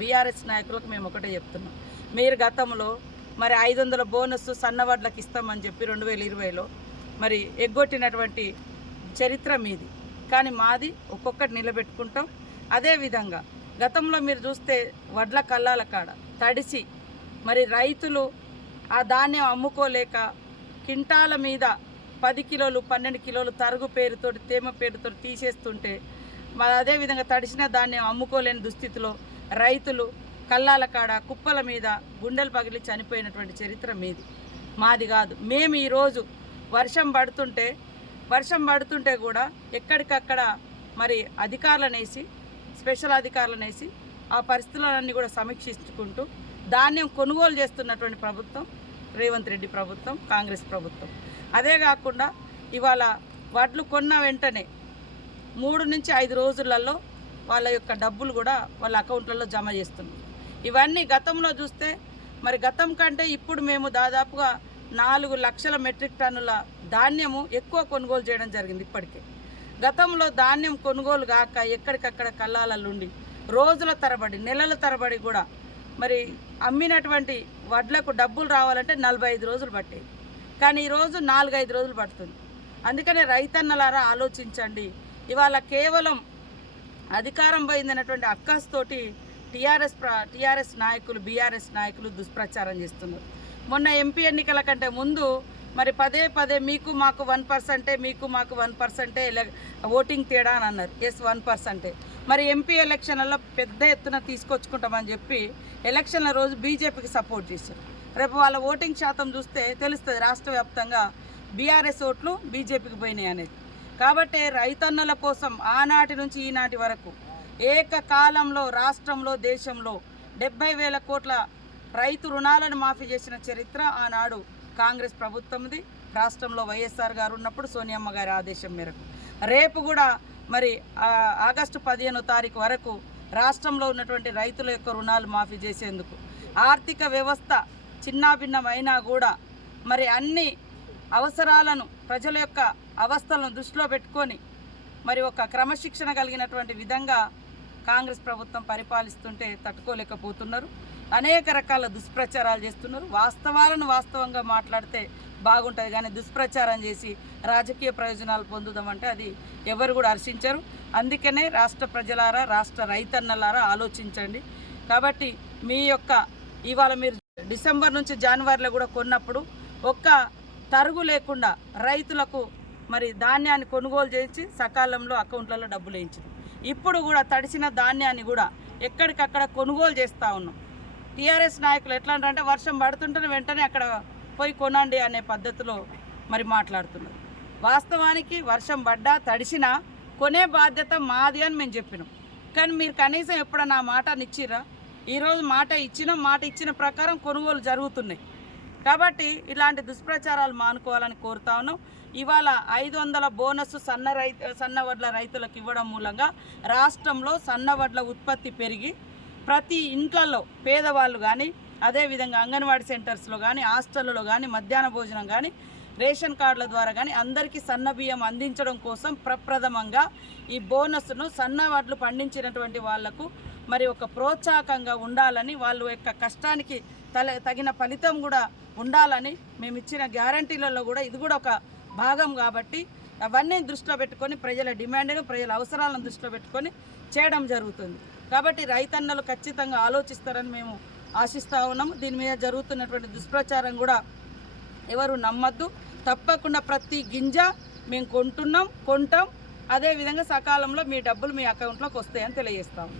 BRS నాయకులకు మేము ఒకటే చెప్తున్నాం, మీరు గతంలో మరి 500 బోనస్ సన్నవడ్లకు ఇస్తామని చెప్పి 2020లో మరి ఎగ్గొట్టినటువంటి చరిత్ర మీది. కానీ మాది ఒక్కొక్కటి నిలబెట్టుకుంటాం. అదేవిధంగా గతంలో మీరు చూస్తే వడ్ల కల్లాల కాడ తడిసి మరి రైతులు ఆ ధాన్యం అమ్ముకోలేక కింటాల మీద 10 కిలోలు 12 కిలోలు తరుగు పేరుతోటి తేమ పేరుతో తీసేస్తుంటే మరి అదేవిధంగా తడిసిన ధాన్యం అమ్ముకోలేని దుస్థితిలో రైతులు కల్లాల కాడ కుప్పల మీద గుండెలు పగిలి చనిపోయినటువంటి చరిత్ర మీది, మాది కాదు. మేము ఈరోజు వర్షం పడుతుంటే కూడా ఎక్కడికక్కడ మరి అధికారులనేసి స్పెషల్ అధికారులనేసి ఆ పరిస్థితులన్నీ కూడా సమీక్షించుకుంటూ ధాన్యం కొనుగోలు చేస్తున్నటువంటి ప్రభుత్వం రేవంత్ రెడ్డి ప్రభుత్వం, కాంగ్రెస్ ప్రభుత్వం. అదే కాకుండా ఇవాళ వడ్లు కొన్న వెంటనే 3 నుంచి 5 రోజులలో వాళ్ళ యొక్క డబ్బులు కూడా వాళ్ళ అకౌంట్లలో జమ చేస్తున్నారు. ఇవన్నీ గతంలో చూస్తే మరి గతం కంటే ఇప్పుడు మేము దాదాపుగా 4 లక్షల మెట్రిక్ టన్నుల ధాన్యము ఎక్కువ కొనుగోలు చేయడం జరిగింది. ఇప్పటికే గతంలో ధాన్యం కొనుగోలు కాక ఎక్కడికక్కడ కల్లాలలుండి రోజుల తరబడి నెలల తరబడి కూడా మరి అమ్మినటువంటి వడ్లకు డబ్బులు రావాలంటే 45 రోజులు పట్టేది. కానీ ఈరోజు 4-5 రోజులు పడుతుంది. అందుకనే రైతన్నలారా ఆలోచించండి. ఇవాళ కేవలం అధికారం పోయిందన్నటువంటి అక్కస్తోటి టీఆర్ఎస్ నాయకులు బీఆర్ఎస్ నాయకులు దుష్ప్రచారం చేస్తున్నారు. మొన్న ఎంపీ ఎన్నికల కంటే ముందు మరి పదే మీకు మాకు 1%, మీకు మాకు 1% ఓటింగ్ తేడా అని అన్నారు. ఎస్ 1%. మరి ఎంపీ ఎలక్షన్లలో పెద్ద ఎత్తున తీసుకొచ్చుకుంటామని చెప్పి ఎలక్షన్ల రోజు బీజేపీకి సపోర్ట్ చేశారు. రేపు వాళ్ళ ఓటింగ్ శాతం చూస్తే తెలుస్తుంది రాష్ట్ర వ్యాప్తంగా బీఆర్ఎస్ ఓట్లు బీజేపీకి పోయినాయి అనేది. కాబట్టి రైతన్నుల కోసం ఆనాటి నుంచి ఈనాటి వరకు ఏకకాలంలో రాష్ట్రంలో దేశంలో 70,000 కోట్ల రైతు రుణాలను మాఫీ చేసిన చరిత్ర ఆనాడు కాంగ్రెస్ ప్రభుత్వంది. రాష్ట్రంలో వైఎస్ఆర్ గారు ఉన్నప్పుడు సోనియమ్మ గారి ఆదేశం మేరకు రేపు కూడా మరి ఆగస్టు 15వ తారీఖు వరకు రాష్ట్రంలో ఉన్నటువంటి రైతుల యొక్క రుణాలు మాఫీ చేసేందుకు ఆర్థిక వ్యవస్థ చిన్నాభిన్నమైనా కూడా మరి అన్ని అవసరాలను ప్రజల యొక్క అవస్థలను దృష్టిలో పెట్టుకొని మరి ఒక క్రమశిక్షణ కలిగినటువంటి విధంగా కాంగ్రెస్ ప్రభుత్వం పరిపాలిస్తుంటే తట్టుకోలేకపోతున్నారు. అనేక రకాల దుష్ప్రచారాలు చేస్తున్నారు. వాస్తవాలను వాస్తవంగా మాట్లాడితే బాగుంటుంది, కానీ దుష్ప్రచారం చేసి రాజకీయ ప్రయోజనాలు పొందుదామంటే అది ఎవరు కూడా హర్షించరు. అందుకనే రాష్ట్ర ప్రజలారా, రాష్ట్ర రైతన్నలారా ఆలోచించండి. కాబట్టి మీ యొక్క ఇవాళ మీరు డిసెంబర్ నుంచి జనవరిలో కూడా కొన్నప్పుడు ఒక్క తరుగు లేకుండా రైతులకు మరి ధాన్యాన్ని కొనుగోలు చేసి సకాలంలో అకౌంట్లలో డబ్బులు వేయించింది. ఇప్పుడు కూడా తడిసిన ధాన్యాన్ని కూడా ఎక్కడికక్కడ కొనుగోలు చేస్తూ ఉన్నాం. టీఆర్ఎస్ నాయకులు ఎట్లా అంటే వర్షం పడుతుంటే వెంటనే అక్కడ పోయి కొనండి అనే పద్ధతిలో మరి మాట్లాడుతున్నారు. వాస్తవానికి వర్షం పడ్డా తడిసినా కొనే బాధ్యత మాది అని మేము చెప్పినాం. కానీ మీరు కనీసం ఎప్పుడన్నా మాటనిచ్చిరా? ఈరోజు మాట ఇచ్చిన ప్రకారం కొనుగోలు జరుగుతున్నాయి. కాబట్టి ఇలాంటి దుష్ప్రచారాలు మానుకోవాలని కోరుతా ఉన్నాం. ఇవాళ 500 బోనస్ సన్నవడ్ల రైతులకు ఇవ్వడం మూలంగా రాష్ట్రంలో సన్నవడ్ల ఉత్పత్తి పెరిగి ప్రతి ఇంట్లలో పేదవాళ్ళు కానీ, అదేవిధంగా అంగన్వాడీ సెంటర్స్లో కానీ, హాస్టళ్ళలో కానీ, మధ్యాహ్న భోజనం కానీ, రేషన్ కార్డుల ద్వారా కానీ అందరికీ సన్న బియ్యం అందించడం కోసం ప్రప్రథమంగా ఈ బోనస్ను సన్నవడ్లు పండించినటువంటి వాళ్లకు మరి ఒక ప్రోత్సాహకంగా ఉండాలని, వాళ్ళ యొక్క కష్టానికి తగిన ఫలితం కూడా ఉండాలని మేము ఇచ్చిన గ్యారంటీలలో కూడా ఇది కూడా ఒక భాగం. కాబట్టి అవన్నీ దృష్టిలో పెట్టుకొని ప్రజల డిమాండ్ను, ప్రజల అవసరాలను దృష్టిలో పెట్టుకొని చేయడం జరుగుతుంది. కాబట్టి రైతన్నలు ఖచ్చితంగా ఆలోచిస్తారని మేము ఆశిస్తూ ఉన్నాము. దీని మీద జరుగుతున్నటువంటి దుష్ప్రచారం కూడా ఎవరు నమ్మద్దు. తప్పకుండా ప్రతి గింజ మేము కొంటాం. అదేవిధంగా సకాలంలో మీ డబ్బులు మీ అకౌంట్లోకి వస్తాయని తెలియజేస్తాము.